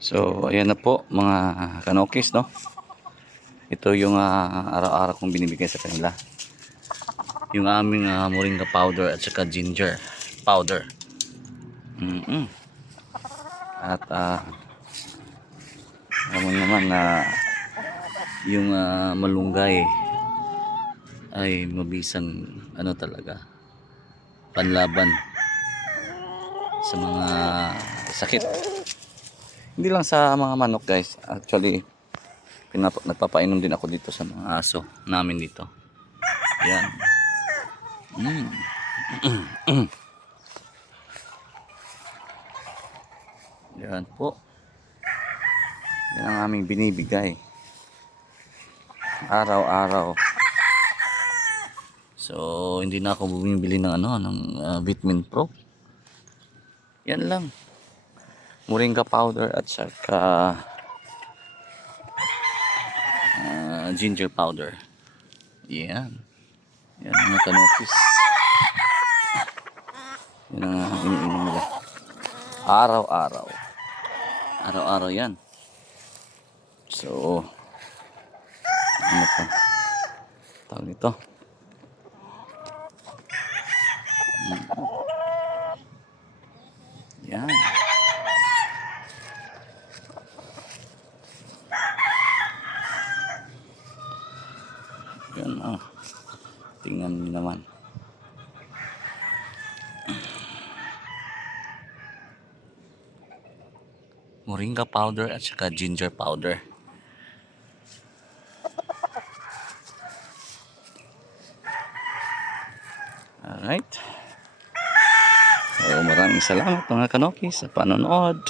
So, ayan na po mga kanokis, no? Ito yung araw-araw kong binibigay sa kanila. Yung aming moringa powder at saka ginger powder. At alam mo naman na yung malunggay ay mabisang ano talaga panlaban sa mga sakit. Hindi lang sa mga manok, guys. Actually, nagpapainom din ako dito sa mga aso namin dito. Yan. Yan po. Yan ang aming binibigay araw-araw. So, hindi na ako bumibili ng Vitamin Pro. Yan lang. Moringa powder at saka ginger powder. Yan. Yan mga kanokis. Yan ang iniinom nila. Araw-araw. Araw-araw yan. So, ano pa? Tawag nito. Yan. Yan tingnan niyo naman. Moringa powder at saka ginger powder. Alright. So, maraming salamat mga kanokis sa panonood.